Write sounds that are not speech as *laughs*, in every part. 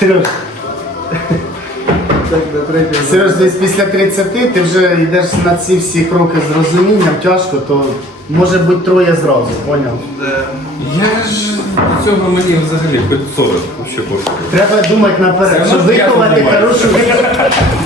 Сереж, Сереж, десь після 30 ти вже йдеш на ці всі кроки з розумінням, тяжко, то може бути троє зразу, поняв? Я ж цього мені взагалі хоч 40, що хочу. Треба думати наперед, щоб виховати хорошу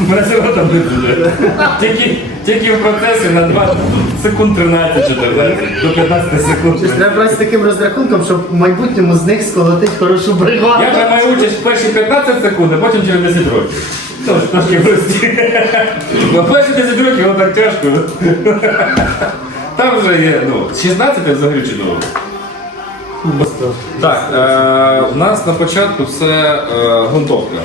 *laughs* Мене цього там не буде. Тільки, тільки в процесі на 2 секунд 13-14, до 15 секунд. Щось Треба брати з таким розрахунком, щоб в майбутньому з них сколотить хорошу бригаду. Я приймаю участь в перші 15 секунд, а потім через 10 років. Тож трошки прості. Бо перші 10 років воно так тяжко. Там вже є, ну, 16 взагалі чудово. Так, е, у нас на початку це е, грунтовка.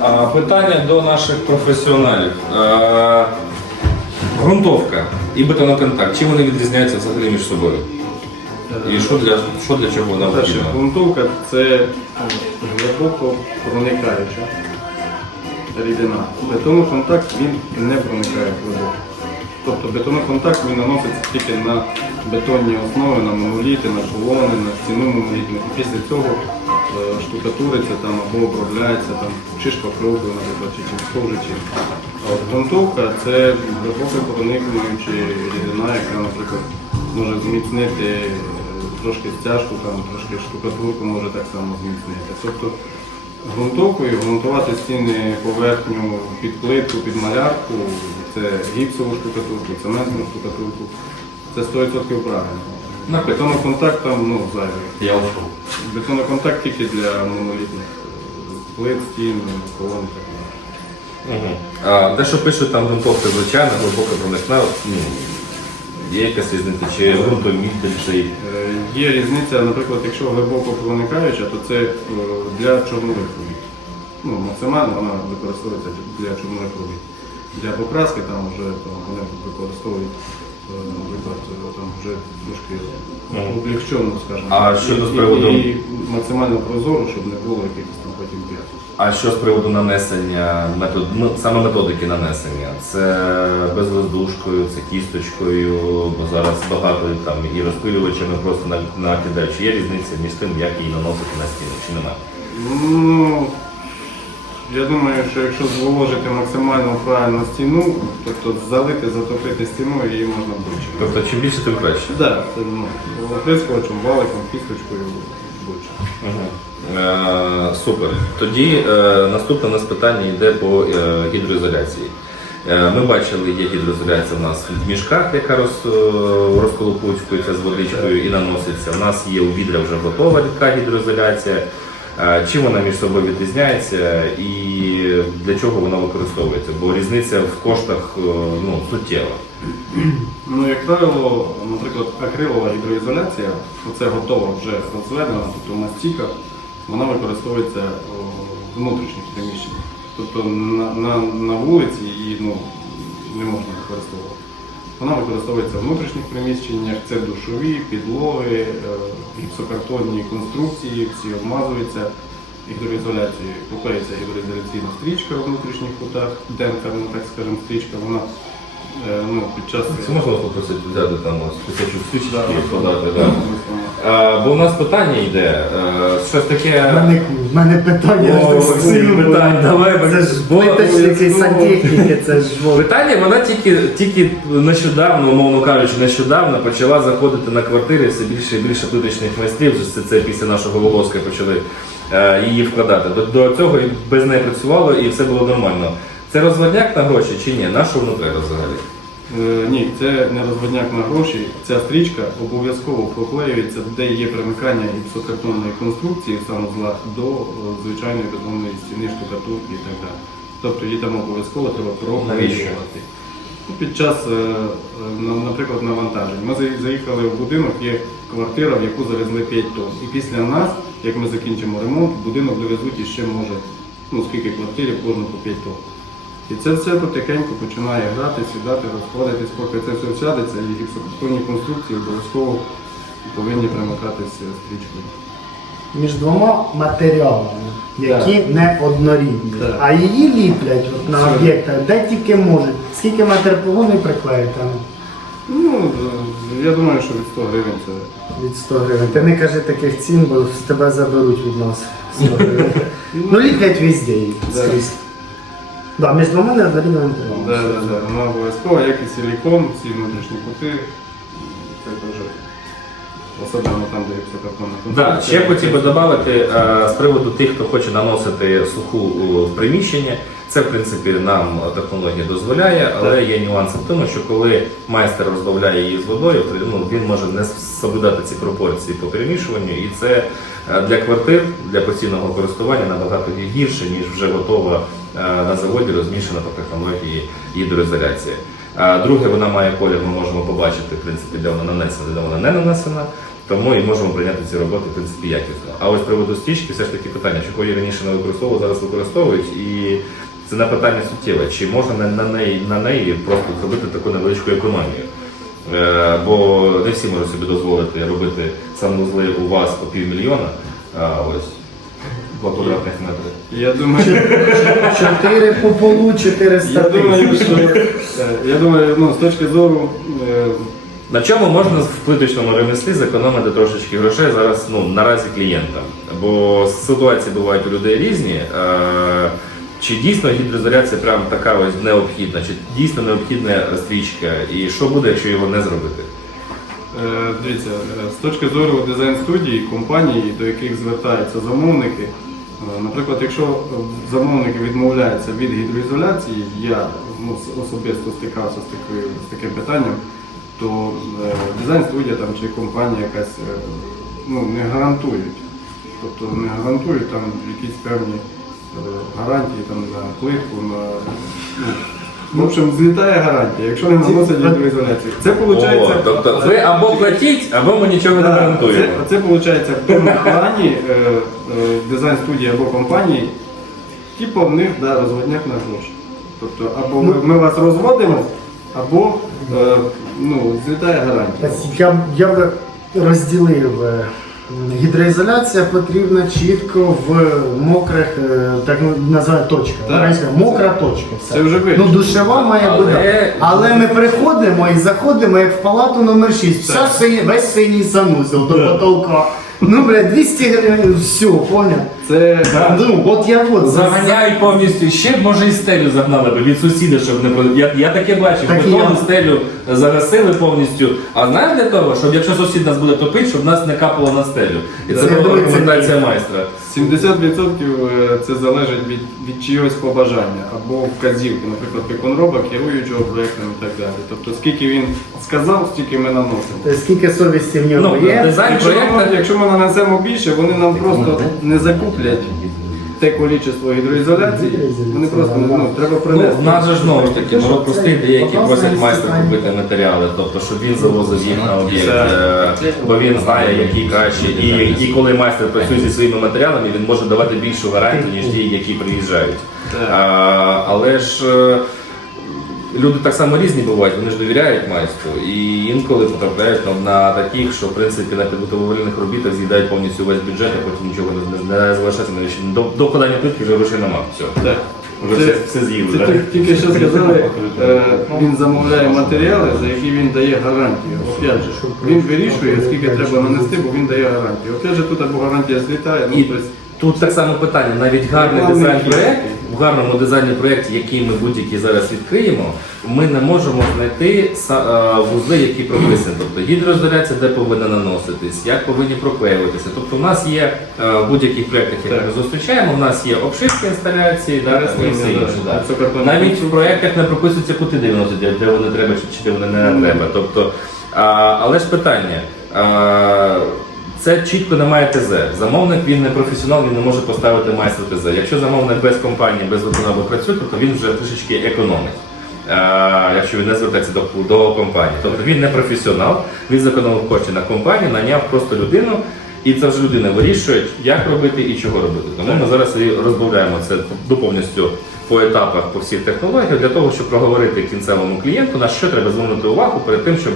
А, питання до наших професіоналів. Е, грунтовка і бетоноконтакт. Чим вони відрізняються взагалі між собою? І що для, що для чого вона Перше, потрібна? грунтовка це глибоко проникаюча рідина. Бетоноконтакт він не проникає глибоко. Тобто бетоноконтакт він наноситься тільки на бетонні основи, на моноліти, на колони, на стіну монолітних. Після цього е, штукатуриться там або обробляється там, чи шпакльовкою, наприклад, чи чи. А от грунтовка це глибоко проникаюча рідина, яка, наприклад, може зміцнити е, трошки стяжку, там, трошки штукатурку може так само зміцнити. Тобто ґрунтовкою ґрунтувати стіни поверхню під плитку, під малярку, це гіпсову штукатурку, цементну штукатурку. Це 100% правильно. На Бетоноконтакт там ну, зайвий. Я ушов. Бетоноконтакт тільки для монолітних плит, стін, колон і так далі. А, те, що пишуть там грунтовка звичайна, глибоко проникна, от, ну, є якась різниця, чи ґрунтомітель цей. Е, Є різниця, наприклад, якщо глибоко проникаюча, то це е, для чорнових робіт. Ну, максимально вона використовується для чорнових робіт. Для покраски там вже там, вони використовують, наприклад, там вже трошки облегчено, скажімо. А щодо з приводу- І, максимально прозоро, щоб не було якихось там потім п'ят. А що з приводу нанесення, метод, ну, саме методики нанесення? Це безвоздушкою, це кісточкою, бо зараз багато там і розпилювачами просто на- накидають. Чи є різниця між тим, як її наносити на стіну, чи немає? Ну, я думаю, що якщо зволожити максимально правильно стіну, тобто залити, затопити стіну, її можна більше. Тобто чим більше, тим краще. Так, це ну, валиком, кісточкою більше. Е, супер. Тоді е, наступне у нас питання йде по е, гідроізоляції. Е, Ми бачили, є гідроізоляція у нас в мішках, яка роз, розколупуцькується з водичкою і наноситься. У нас є у відря вже готова така гідроізоляція. Е, Чим вона між собою відрізняється і для чого вона використовується? Бо різниця в коштах е, ну, суттєва. Ну, як правило, наприклад, акрилова гідроізоляція, оце готова вже розведена, тобто стіках, вона використовується в внутрішніх приміщеннях. Тобто на, на, на вулиці її ну, не можна використовувати. Вона використовується в внутрішніх приміщеннях, це душові, підлоги, е, гіпсокартонні конструкції, всі обмазуються гідроізоляцією. купається гідроізоляційна стрічка у внутрішніх кутах, денкерна, так скажемо, стрічка, вона е, ну, під час Це можна попросити взяти там ось кусочок стрічки і подати. Да? Е, Бо у нас питання йде, е, щось В таке. мене, в мене питання О, аж до Максим, питань, давай, Це ж бо- плиточники, бо- сантехніки, це ж вот. Питання вона тільки, тільки нещодавно, умовно кажучи, нещодавно почала заходити на квартири все більше і більше плиточних майстрів. Вже Це, це після нашого волоска почали е, її вкладати. До, до цього і без неї працювало і все було нормально. Це розводняк на гроші чи ні? На що воно треба взагалі? Е, Ні, це не розводняк на гроші. Ця стрічка обов'язково проклеюється, де є примикання гіпсокартонної конструкції санузла до е, звичайної бетонної стіни, штукатурки і так далі. Тобто її там обов'язково треба проклеювати. Ну, Під час, е, на- наприклад, навантажень. Ми заїхали в будинок, є квартира, в яку завезли 5 тонн. І після нас, як ми закінчимо ремонт, будинок довезуть іще може, ну скільки квартирів, кожну по 5 тонн. І це все потихеньку починає грати, сідати, розходитись, поки це все сядеться, і гіпсокартонні конструкції обов'язково повинні примикатися стрічкою. Між двома матеріалами, які не однорідні. Так. А її ліплять от на об'єктах, де тільки можуть. Скільки метр погони приклеїти? ну? Я думаю, що від 100 гривень це. Від 100 гривень. Ти не кажи таких цін, бо з тебе заберуть від нас 100 гривень. *laughs* Ну ліплять везде скрізь. Да, між двома неоднорідними. Да, да, да. Ну, обов'язково, як і силікон, всі внутрішні кути. Це теж. Особливо там, де гіпсокартонна Да, ще хотів би додати е, з приводу тих, хто хоче наносити суху у- в приміщення. Це, в принципі, нам технологія дозволяє, але є нюанси в тому, що коли майстер розбавляє її з водою, то ну, він може не соблюдати ці пропорції по перемішуванню, і це е, для квартир, для постійного користування набагато гірше, ніж вже готова е, на заводі розмішана по технології гідроізоляції. А Друге, вона має колір, ми можемо побачити, в принципі, де вона нанесена, де вона не нанесена. Тому і можемо прийняти ці роботи в принципі якісно. А ось з приводу стрічки, все ж таки питання, чого її раніше не використовували, зараз використовують. І це не питання суттєве, чи можна на, на неї на неї просто зробити таку невеличку економію. Е, бо не всі можуть собі дозволити робити санвузли у вас по півмільйона, а ось два квадратних метри. Я думаю, Чотири по полу, 400 я думаю, що е, я думаю, ну, з точки зору е, На чому можна в плиточному ремеслі зекономити трошечки грошей зараз ну, наразі клієнтам? Бо ситуації бувають у людей різні. Е, Чи дійсно гідроізоляція прям така ось необхідна? Чи дійсно необхідна стрічка? І що буде, якщо його не зробити? Е, Дивіться, е, з точки зору дизайн студії, компаній, до яких звертаються замовники. е, Наприклад, якщо замовники відмовляються від гідроізоляції, я ну, особисто стикався з, такою, з таким питанням, то е, дизайн студія там, чи компанія якась е, ну, не гарантують. Тобто не гарантують там якісь певні гарантії там, на плитку, на. Ну, в общем, злітає гарантія, якщо не наносять гідроізоляцію. Це виходить. О, тобто ви або платіть, або ми нічого не гарантуємо. Це, це виходить в тому плані е, е, дизайн студії або компанії, типу в них да, розводняк на гроші. Тобто або ми, ми вас розводимо, або е, ну, злітає гарантія. Я, я б розділив. е, Гідроізоляція потрібна чітко в мокрих, е, так ну, називають точка. Так. Мокра точка. Все. Це вже Ну, душева має Але- бути. Але ми приходимо і заходимо як в палату номер 6. Вся сині, весь синій санузел до потолка. Ну, блядь, 200 гривень, все, поняв? Це Ну, от я от за- Заганяють повністю, ще б, може і стелю загнали б від сусіда, щоб не про- я, я таке бачив, Так і бетонну я. стелю загасили повністю. А знаєш для того, щоб якщо сусід нас буде топити, щоб нас не капало на стелю. І це Це була дивиться, рекомендація майстра. 70% е, це залежить від, від чогось побажання або вказівки, наприклад, виконроба, керуючого проєктом і так далі. Тобто, скільки він сказав, стільки ми наносимо. Тобто, скільки совісті в нього Ну, є. дизайн Якщо ми, проєкту. якщо ми нанесемо більше, вони нам просто не закуплять те количество гідроізоляції. Вони просто ну, треба Ну, принести. в нас же ж знову ж таки, може що народ простий, деякі просять майстра купити матеріали, тобто, щоб він завозив їх на об'єкт, е, бо він знає, які кращі. І, і коли майстер працює зі своїми матеріалами, він може давати більшу гарантію, ніж ті, які приїжджають. А, але ж е, люди так само різні бувають, вони ж довіряють майстру. І інколи потрапляють на, на таких, що в принципі на підготовлених робітах з'їдають повністю весь бюджет, а потім нічого не, не, залишається. До, до вкладання плитки вже грошей нема. Все. Так. Вже Це- все, все з'їли. Це тільки- що сказали, е, він замовляє матеріали, за які він дає гарантію. Опять же, він вирішує, скільки треба нанести, бо він дає гарантію. Опять же, тут або гарантія злітає, ну І тобто тут так само питання, навіть гарний дизайн проєкт, в гарному дизайні проєкті, який ми будь-який зараз відкриємо, ми не можемо знайти е, вузли, які прописані. Тобто гідроізоляція, де повинна наноситись, як повинні проклеюватися. Тобто у нас є е, в будь-яких проєктах, які ми зустрічаємо, у нас є обшивка інсталяції, да, і все інше. Навіть в проєктах не прописуються кути 90, де, вони треба чи, чи де вони не треба. Тобто, а, але ж питання. А, це чітко немає ТЗ. Замовник він не професіонал, він не може поставити майстра ТЗ. Якщо замовник без компанії, без виконавця працює, то він вже трішечки економить. А, якщо він не звертається до, до компанії. Тобто він не професіонал, він зекономив кошти на компанію, наняв просто людину, і це вже людина вирішує, як робити і чого робити. Тому ми зараз і розбавляємо це до повністю по етапах, по всіх технологіях, для того, щоб проговорити кінцевому клієнту, на що треба звернути увагу перед тим, щоб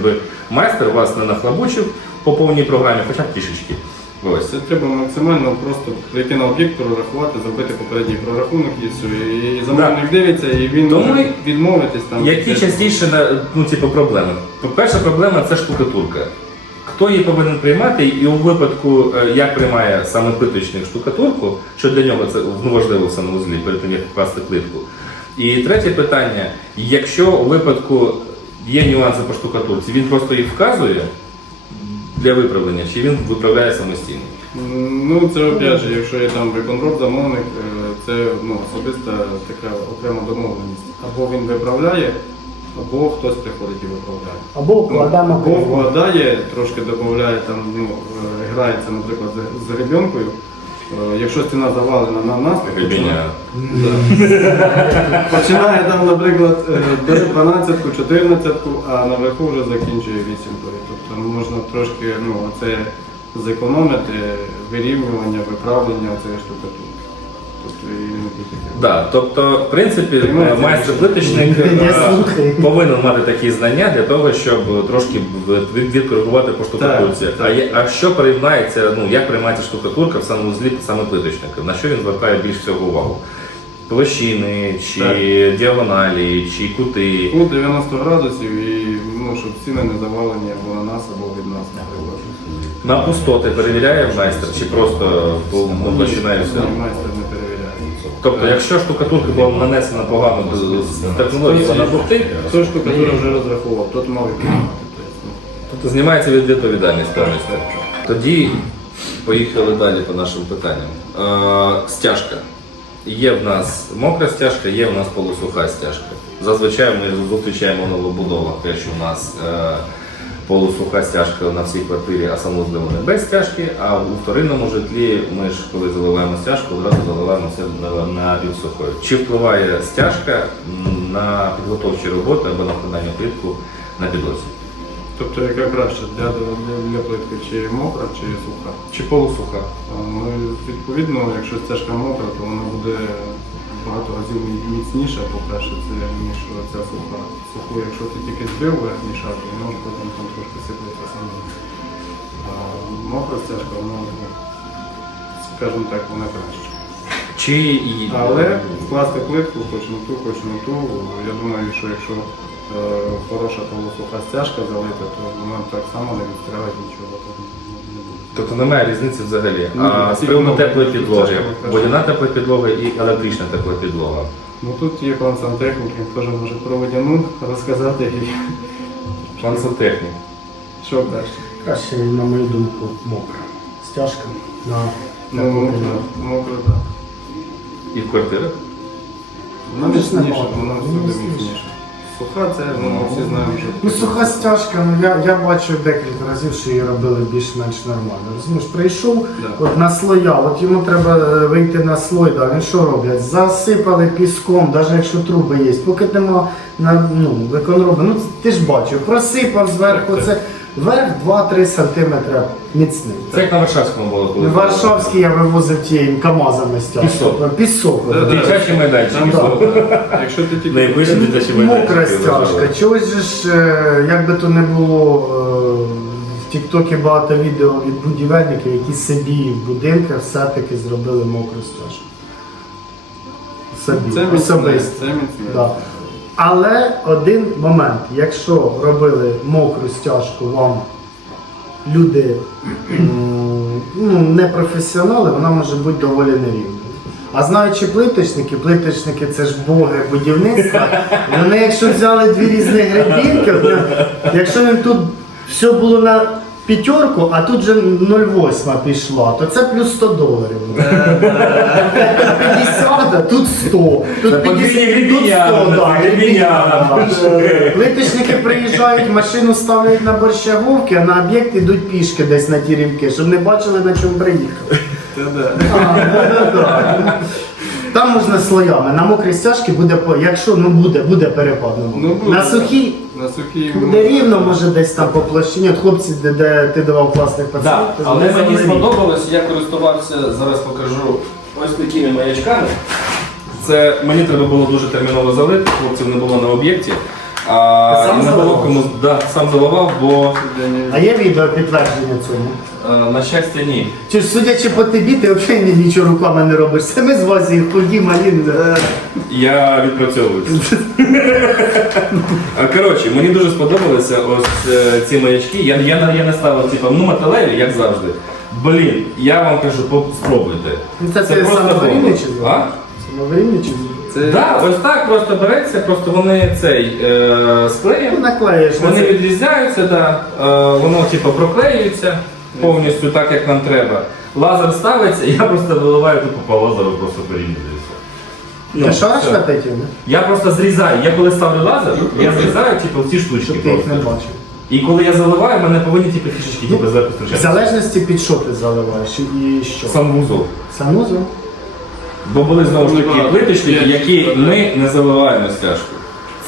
майстер вас не нахлабучив по повній програмі, хоча б трішечки. Ось. Це треба максимально просто прийти на об'єкт, прорахувати, зробити попередній прорахунок і все. І замовник дивиться, і він Тому може відмовитись там. Які частіше ну, типу, проблеми? Перша проблема це штукатурка. Хто її повинен приймати, і у випадку, е, як приймає саме плиточник штукатурку, що для нього це важливо в санвузлі, перед тим як покласти плитку. І третє питання: якщо у випадку є нюанси по штукатурці, він просто їх вказує для виправлення, чи він виправляє самостійно? Ну це опять же, якщо є там виконроб замовник, е, це ну, особиста така окрема домовленість. Або він виправляє, або хтось приходить і виправляє. Або вкладемо Або кого. вкладає, трошки додає, там, ну, е, грається, наприклад, з, з гребенкою. Е, Якщо стіна завалена на нас, то Гребеня. Да. Починає там, наприклад, е, 12-ку, 14-ку, а наверху вже закінчує 8 Тобто ну, можна трошки ну, оце зекономити вирівнювання, виправлення цієї штукатурки. Тобто і не тільки. Да, тобто, в принципі, Приймається майстер плиточник е, повинен мати такі знання для того, щоб трошки від- відкоригувати по штукатурці. Так, А, так. є- а що приймається, ну як приймається штукатурка в санвузлі саме плиточника? На що він звертає більш всього увагу? Площини, чи діагоналі, чи кути. У 90 градусів і ну, щоб ціни не завалені або на нас, або від нас, наприклад. На пустоти перевіряє майстер, чи просто ну, починає все? Ні, майстер не перевіряє. Тобто, якщо штукатурка була нанесена погано з- технології, вона бухтить, Хто штукатура вже розрахував, тот мав відповідати. Тобто, Тобто знімається від відповідальність повністю. Тоді поїхали далі по нашим питанням. Е, стяжка. Є в нас мокра стяжка, є в нас полусуха стяжка. Зазвичай ми зустрічаємо в новобудовах те, що в нас е, полусуха стяжка на всій квартирі, а санвузли вони без стяжки. А у вторинному житлі ми ж коли заливаємо стяжку, одразу заливаємо все на, півсухою. Чи впливає стяжка на підготовчі роботи або на вкладання плитку на підлозі? Тобто яка краще для, для, для плитки, чи мокра, чи суха? Чи полусуха? Ну, відповідно, якщо стяжка мокра, то вона буде багато разів мі- міцніша, по-перше, це ніж ця суха. Суху, якщо ти тільки збив верхній шар, воно потім там трошки сиплеться саме. А мокра стяжка, вона, ну, скажімо так, вона краще. Чи і- Але вкласти плитку, хоч на ту, хоч на ту, я думаю, що якщо е, хороша полусуха стяжка залита, то вона так само не відстрілить нічого. Тобто немає різниці взагалі. Ні, А з тільки приводу теплої підлоги, водяна тепла підлога і електрична тепла підлога. Ну тут є пан сантехнік, він теж може про водяну розказати і Пан сантехнік. що краще. Краще, на мою думку, мокра. Стяжка на Ну, таку мокро, підлогу. мокро, так. І в квартирах? Вона Ну, ж Ну, всюди міцніша. міцніша. Суха це, ну, ми всі знаємо, що... Ну, суха стяжка, ну я, я бачу декілька разів, що її робили більш-менш нормально. Розумієш, прийшов Да. от на слоя, от йому треба е, вийти на слой, да, він що роблять? Засипали піском, навіть якщо труби є, поки нема на ну, виконроби. Ну ти ж бачив, просипав зверху, Так, це верх 2-3 см міцний. Це як на Варшавському було коли. Варшавський я вивозив тією КАМАЗами стяжку. Пісок. Пісок. От. Дитячий майданчик. Якщо ти тільки... Найвищий дитячий майданчик. Мокра я стяжка. Чогось же ж, е, як би то не було, е, в Тіктокі багато відео від будівельників, які собі в будинках все-таки зробили мокру стяжку. Собі, Це міцне, особисто. це міцне. Да. Але один момент, якщо робили мокру стяжку вам люди ну, не професіонали, вона може бути доволі нерівною. А знаючи плиточники, плиточники це ж боги будівництва. Вони якщо взяли дві різні гребінки, якщо він тут все було на п'ятерку, а тут же 0,8 пішла, то це плюс 100 доларів. Тут 50, а тут 100. Тут подвійні 50, тут 100, гребіння, да, гребіння. гребіння. Приїжджають, машину ставлять на борщаговки, а на об'єкт йдуть пішки десь на ті рівки, щоб не бачили, на чому приїхали. Це да. Там можна слоями. На мокрій стяжці буде, по- якщо ну буде, буде перепад. ну. Буде. на сухій На сухій... буде рівно, може десь там по площині. От хлопці, де, де ти давав класних Да, пацанів, то але мені рівно. сподобалось, я користувався, зараз покажу ось такими маячками. Це мені треба було дуже терміново залити, хлопців не було на об'єкті. А, сам і не було заливав? кому да, сам заливав, бо А є відео підтвердження цьому? Е, на щастя ні. Чи ж судячи по тобі, ти взагалі нічого руками не робиш. Самі з вазі, худі, малі. е, Я відпрацьовуюся. Коротше, мені дуже сподобалися ось е, ці маячки. Я, я, я не ставив типу, ну металеві, як завжди. Блін, я вам кажу, спробуйте. Ну, Це ти самоваріння бомба. чи А? Самоваріння чи Це Да, ось так просто береться, просто вони цей е, з клеєм, Ну, наклеїш. вони це. відрізняються, да, е, воно типу проклеюється повністю так, як нам треба. Лазер ставиться, *laughs* я просто виливаю тупо по лазеру, просто порівнююся. Ти шариш етаті, не? Я просто зрізаю. Я коли ставлю лазер, я зрізаю типу, ці штучки. Щоб ти їх не просто. бачив. І коли я заливаю, в мене повинні типу, фішечки типу, зверху В залежності під що ти заливаєш і що? Сам вузол. Бо були знову ж таки Ну, плиточники, які ми не заливаємо стяжку.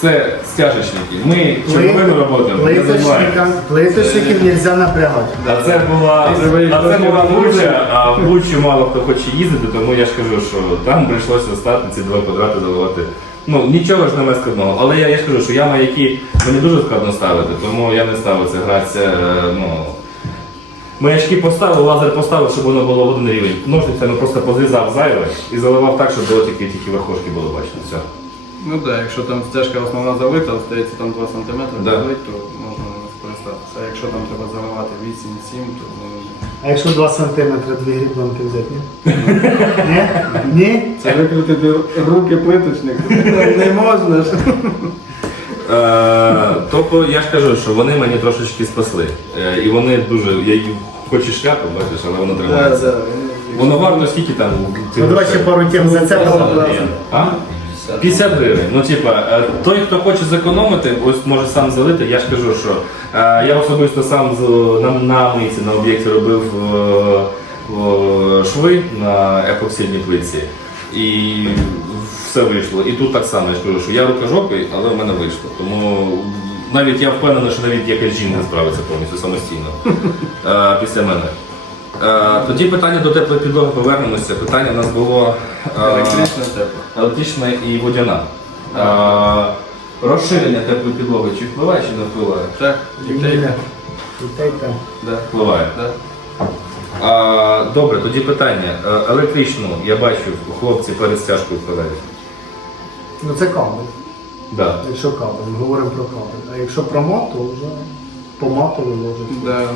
Це стяжечники. Ми черговими роботами не займаємося. Плиточників не можна напрягати. А це була, а це була Буча, а в Бучу мало хто хоче їздити, тому я ж кажу, що там прийшлося стати ці два квадрати заливати. Ну нічого ж немає складного. Але я, я ж кажу, що я маяки мені дуже складно ставити, тому я не ставив це гратися. е, Ну, маячки поставив, лазер поставив, щоб воно було в один рівень. Ножницями просто позрізав зайве і заливав так, щоб було тільки, тільки верхошки було бачно. Все. Ну так, якщо там стяжка основна залита, остається там 2 см Да. залить, то можна скористатися. А якщо там треба заливати 8-7, то ну, А якщо 2 см дві грібенки взяти, ні? Ні? Ні? це викрутити руки плиточник не можна ж. Е, тобто я ж кажу, що вони мені трошечки спасли. Е, і вони дуже. Я їм хоч і шляпу, бачиш, але воно тримається. Воно варто скільки там? Ну давай ще пару тем за це. А? 50 гривень. Ну, типа, е, той, хто хоче зекономити, ось може сам залити. Я ж кажу, що е, я особисто сам на, на мийці на об'єкті робив е, шви на епоксидній плитці. І все вийшло. І тут так само я ж кажу, що я рукожопий, але в мене вийшло. Тому навіть я впевнений, що навіть якась жінка справиться повністю самостійно *laughs* після мене. Е, Тоді питання до теплої підлоги повернемося. Питання в нас було е, Електричне тепло. електрична і водяна. Е, Розширення теплої підлоги чи впливає, чи не впливає? Так, дітей. Дітей так. Да. Впливає. Да. А, добре, тоді питання. Е, Електричну я бачу, хлопці перед стяжкою вкладають. Ну це кабель. Да. Якщо кабель, ми говоримо про кабель. А якщо про мат, то вже по мату виложить. Да.